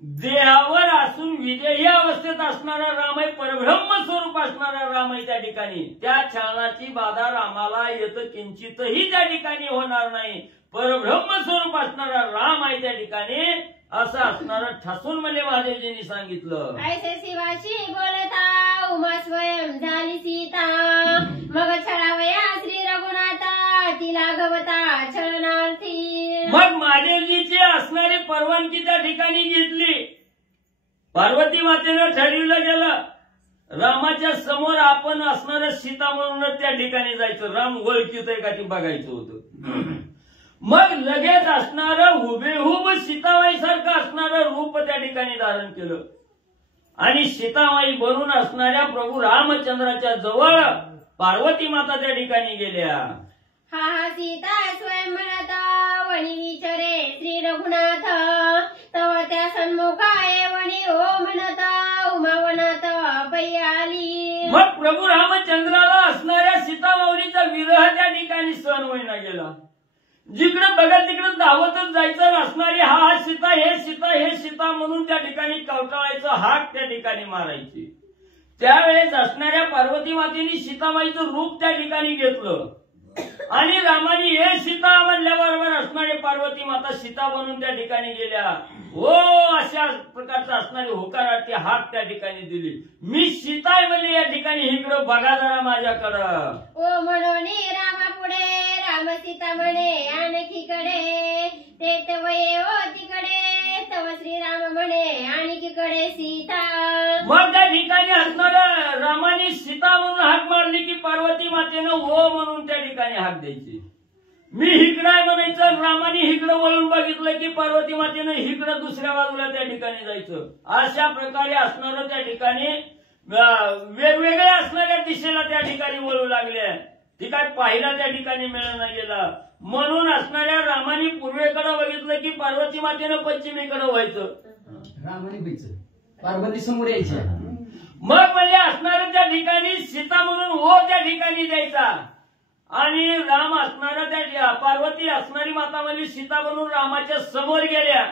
देहावर असून विदेही अवस्थेत असणारा राम आहे, परब्रह्म स्वरूप असणारा राम आहे त्या ठिकाणी. त्या छळणाची बाधा रामाला येत किंचितही त्या ठिकाणी होणार नाही, परब्रह्म स्वरूप असणारा राम आहे त्या ठिकाणी असं असणारं ठसून म्हणजे महादेवजींनी सांगितलं. ऐसे शिवाशी बोलता उमा स्वयं झाली सीता मग छळावया श्री रघुनाथा तिला गवता छळनार्थी. मग महादेवजीची असणारी परवानगी त्या ठिकाणी घेतली. पार्वती मातेनं ठरविलं गेलं रामाच्या समोर आपण असणारं सीता म्हणूनच त्या ठिकाणी जायचं, राम ओळखीत आहे का ते बघायचं होतं. मग लगेच असणारं हुबेहूब सीताबाई सारखं असणारं रूप त्या ठिकाणी धारण केलं आणि सीताबाई बनून असणाऱ्या प्रभू रामचंद्राच्या जवळ पार्वती माता त्या ठिकाणी गेल्या. हा सीता स्वयं म्हणत वणी विचारे श्री रघुनाथ तव त्या सन्मुखाय वणी हो म्हणत उमावनात पै आली. मग प्रभू रामचंद्राला असणाऱ्या सीतामाऊलीचा विरह त्या ठिकाणी सहन होईना गेला. जिकडे बघल तिकडे धावतच जायचं, असणारी हा सीता हे सीता हे सीता म्हणून त्या ठिकाणी कवटाळायचं, हाक त्या ठिकाणी मारायची. त्यावेळेस असणाऱ्या पार्वती मातेने सीताबाईचं रूप त्या ठिकाणी घेतलं आणि रामाने हे सीता म्हणल्याबरोबर असणारे पार्वती माता सीता बनून त्या ठिकाणी गेल्या. हो अशा प्रकारचा असणारी होकाराची हाक त्या ठिकाणी दिली, मी सीता आहे म्हणजे या ठिकाणी इकडं बघा जरा माझ्याकडं. ओ म्हणून रामा पुढे राम सीता म्हणे आणखीकडे ते तव येओ तिकडे तव श्रीराम म्हणे आणखीकडे सीता. मग त्या ठिकाणी असणाऱ्या रामाने सीता म्हणून हाक मारली की पार्वती मातेनं हो म्हणून त्या ठिकाणी हाक द्यायची. मी हिकडं आहे म्हणायचं, रामाने हिकडं वळून बघितलं की पार्वती मातेनं हिकडं दुसऱ्या बाजूला त्या ठिकाणी जायचं. अशा प्रकारे असणारं त्या ठिकाणी वेगवेगळ्या असणाऱ्या दिशेला त्या ठिकाणी वळू लागले. ती काय पाहिला त्या ठिकाणी मिळणं गेला म्हणून असणाऱ्या रामाने पूर्वेकडे बघितलं की पार्वती मातेनं पश्चिमेकडे व्हायचं राम आणि बाईचं पार्वती समोर यायची. मग म्हणजे असणाऱ्या त्या ठिकाणी सीता म्हणून हो त्या ठिकाणी द्यायचा आणि राम असणारा त्या पार्वती असणारी माता म्हणजे सीता म्हणून रामाच्या समोर गेल्या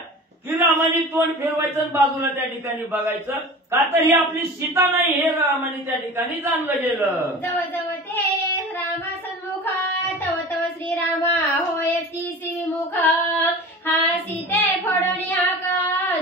की रामाने तोंड फिरवायचं आणि बाजूला त्या ठिकाणी बघायचं का तर ही आपली सीता नाही हे रामाने त्या ठिकाणी जाणलं गेलं. जव जव ते रामा सन्मुख तव तव श्रीरामा होयती विमुख हा सीते फोडणी हाक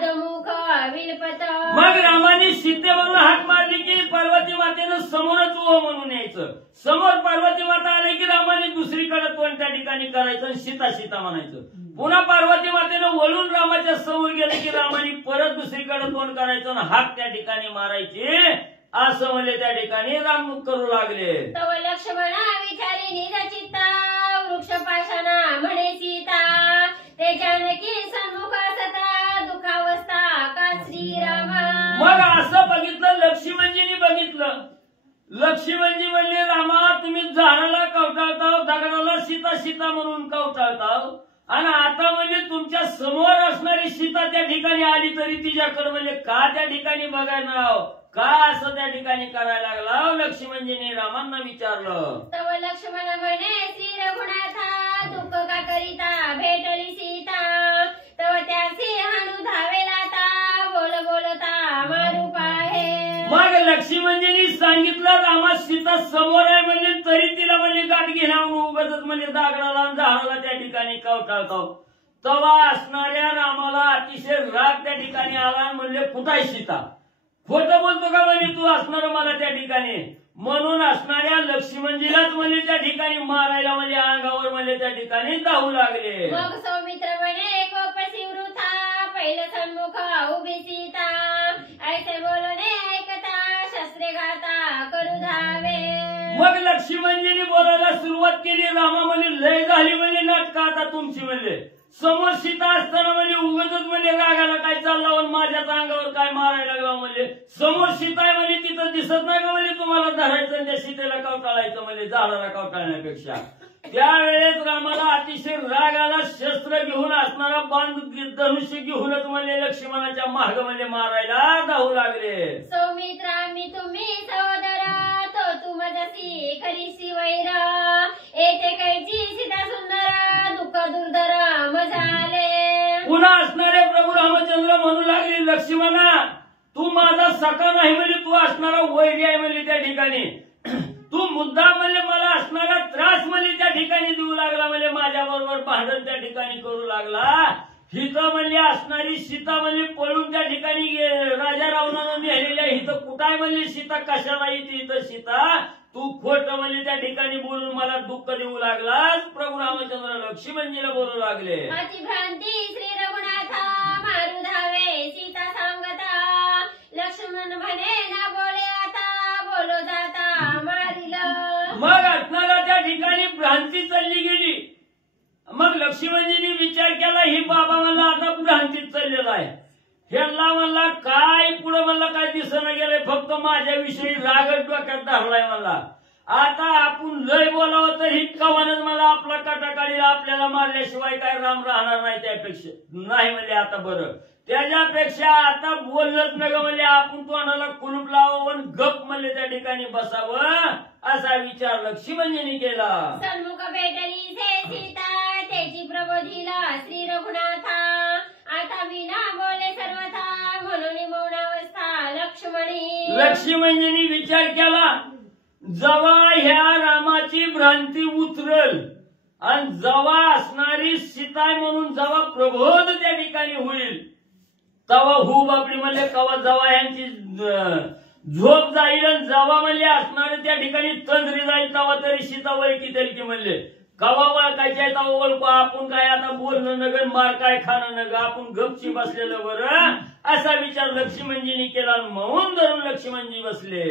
दमुख विलपत. मग रामाने सीतेवरून हाक मारली की पार्वती मातेनं समोरच हो म्हणून यायचं. समोर पार्वती माता आली की रामाने दुसरीकडे तोंड त्या ठिकाणी करायचं आणि सीता सीता म्हणायचं. पुन्हा पार्वती मातेनं वळून रामाच्या समोर गेले की रामाने परत दुसरीकडे तोंड करायचं आणि हाक त्या ठिकाणी मारायची असं म्हणजे त्या ठिकाणी राम करू लागले. तव लक्ष्मणा विचारी निज चित्ता वृक्ष पाशाना म्हणे सीता ते जानकी सन्मुख सता दुखावस्था का श्रीरामा. मग असं बघितलं लक्ष्मणजींनी बघितलं. लक्ष्मणजी म्हणले रामा तुम्ही झाडाला कवटाळताव दगडाला सीता सीता म्हणून कवटाळताव आणि आता म्हणजे तुमच्या समोर असणारी सीता त्या ठिकाणी आली तरी तिच्याकडे म्हणजे का त्या ठिकाणी बघायला का असं त्या ठिकाणी करायला लागला. लक्ष्मणजीने रामांना विचारलं. तव लक्ष्मण म्हणे श्री रघुनाथा दुःख का करिता भेटली सीता तव त्यासी हाणू धावेला ता बोल बोलता मारू पाहे. मग लक्ष्मणजींनी सांगितलं रामा सीता समोर आहे म्हणजे तरी तिला म्हणजे गाठ घेण्यावर उगाच म्हणजे दागडाला झाडाला त्या ठिकाणी कवटाळतो. तवा असणाऱ्या रामाला अतिशय राग त्या ठिकाणी आला म्हणजे कुठाय सीता खोटं बोलतो का म्हणजे तू असणार मला त्या ठिकाणी म्हणून असणाऱ्या लक्ष्मणजीलाच म्हणजे त्या ठिकाणी मारायला म्हणजे अंगावर म्हणजे त्या ठिकाणी धावू लागले. मग सौमित्र म्हणे कोपसी वृथा पहिलं सन्मुख उभी सीता ऐसे बोलणे ऐकता शस्त्रे घाता करू धावे. मग लक्ष्मणजीने बोलायला सुरुवात केली. रामा म्हणजे लय झाली म्हणजे नाटक आता तुमची म्हणजे समोर सीता असताना म्हणजे उगाच म्हणजे रागाला काय चाललं माझ्याच अंगावर काय मारायला लागला म्हणजे समोर सीता आहे म्हणजे तिथं दिसत नाही का म्हणजे तुम्हाला धरायचं त्या सीतेला कवटाळायचं म्हणजे झाडाला कवटाळण्यापेक्षा. त्यावेळेस रामाला अतिशय राग आला. शस्त्र घेऊन असणारा बाण धनुष्य घेऊनच म्हणजे लक्ष्मणाच्या मार्ग म्हणजे मारायला धावू लागले. सौमित्रा मी तुम्ही सहोदर तो तू माझ्याशी खरीशी वैर येथे कैची सीता सुंदर दुःख दुर्धर मजाले. पुन्हा असणारे प्रभू रामचंद्र म्हणू लागले लक्ष्मणा तू माझा सखा नाही म्हणजे तू असणारा वैरी आहे म्हणजे त्या ठिकाणी तू मुद्दा म्हणजे मला असणारा त्रास म्हणजे त्या ठिकाणी देऊ लागला म्हणजे माझ्या बरोबर भांडण त्या ठिकाणी करू लागला. हिथं म्हणजे असणारी सीता म्हणजे पळून त्या ठिकाणी राजा रावणानं नेलेल्या हिथं कुठाय म्हणजे सीता कशाला येते इथं सीता तू खोट म्हणजे त्या ठिकाणी बोलून मला दुःख देऊ लागलास. प्रभू रामचंद्र लक्ष्मणजीला बोलू लागले. अतिभ्रांती श्री रघुनाथा मारू धावे सीता सांगता लक्ष्मण म्हणे ना बोले आता बोलो जाता मारिल. मग असणारा त्या ठिकाणी भ्रांती चालली गेली. मग लक्ष्मणजींनी विचार केला ही बाबा मला आता भ्रांतीत चाललेला आहे. ह्याला म्हणला काय पुढे म्हणला काय दिसणं गेलंय फक्त माझ्याविषयी रागच डोक्यात धरलाय मला. आता आपण लय बोलावं तर ही कवानच मला आपला काटाकाळीला आपल्याला मारल्याशिवाय काय राम राहणार नाही. त्यापेक्षा नाही म्हणजे आता बरं त्याच्यापेक्षा आता बोललंच नग म्हणजे आपण तोंडाला कुलूप लावावं गप म्हणजे त्या ठिकाणी बसावं असा विचार लक्ष्मणजींनी केला. सन्मुख भेटली से सीता त्याची प्रबोधिला श्री रघुनाथा आता विना बोले सर्वथा म्हणून मौनावस्था लक्ष्मणी. लक्ष्मणजींनी विचार केला जेव्हा ह्या रामाची भ्रांती उतरल आणि जेव्हा असणारी सीताय म्हणून जेव्हा प्रबोध त्या ठिकाणी होईल तेव्हा हुब आपली म्हणजे कवा जेव्हा यांची झोप जाईल आणि जेव्हा म्हणजे असणारे त्या ठिकाणी तंद्री जाईल तेव्हा तरी सीता वळकी तरी की म्हणले कवा वळकायच्या तेव्हा ओळखू आपण काय आता बोलणं नगर मार काय खाणं नग आपण गपची बसलेलं बरं असा विचार लक्ष्मणजींनी केला. म्हणून धरून लक्ष्मणजी बसले.